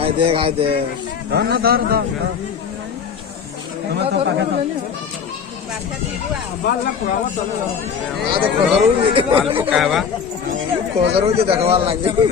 আয় দেখ ধর না ধর দেখবার লাগবে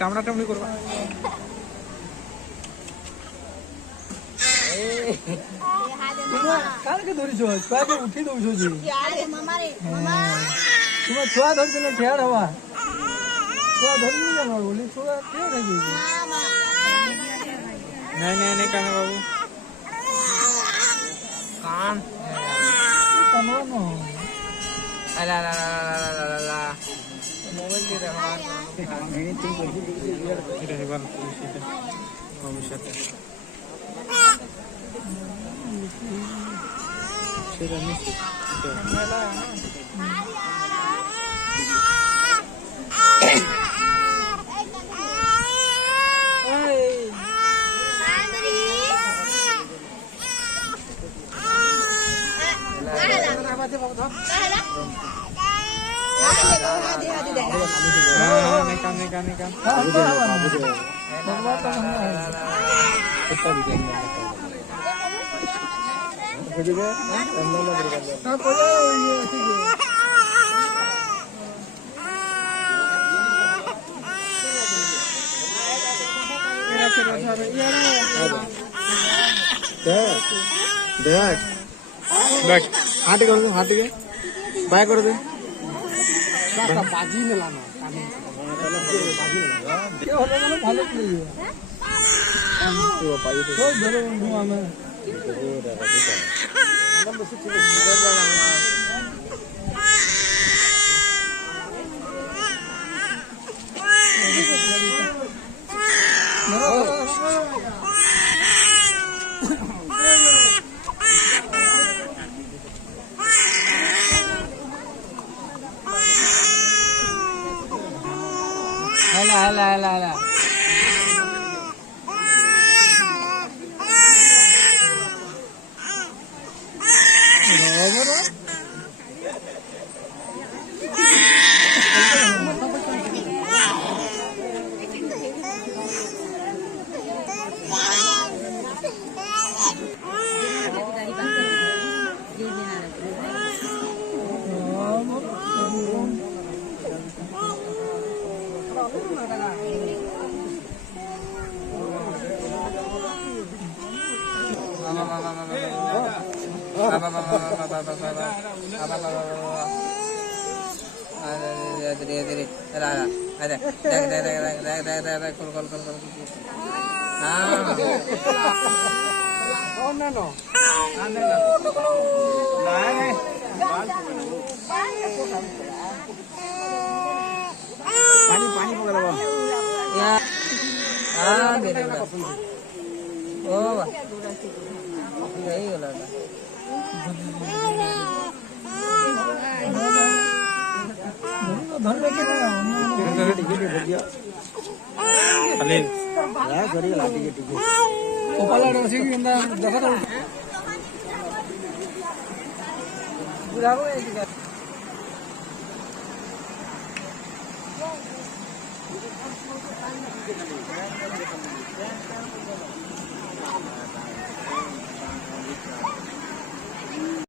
টামড়া টামড়ি করবা কালকে ধরিছ কালকে উঠি দৌছ জি তোমার ছুয়া ধরছিল ঠেয়ার হওয়া ছুয়া ধরিনি জানো বলি ছুয়া ঠেয়ার হয়ে গেছে नहीं काना बाबू कान कानो नो अला ला ला ला ला ला ला मोबाइल दे दे हमार एनीथिंग कर दी এটা হেবার সেটা ভবিষ্যতে সেটা নিশ্চিত মেলা देख हाटी कर दे हाटी के बाय कर दे बाजी में लाना क्या होता है ना भालो प्ले है तो पाई तो धरो घुमा में हम बस ठीक है ला पानी पानी पकड़ लो यार हां दे दे ओ वाह यही गला धर लेके ना टिकट भर दिया अले यार सरी ला टिकट कोपाला रोसी की अंदर देखो तो बुलाओ ये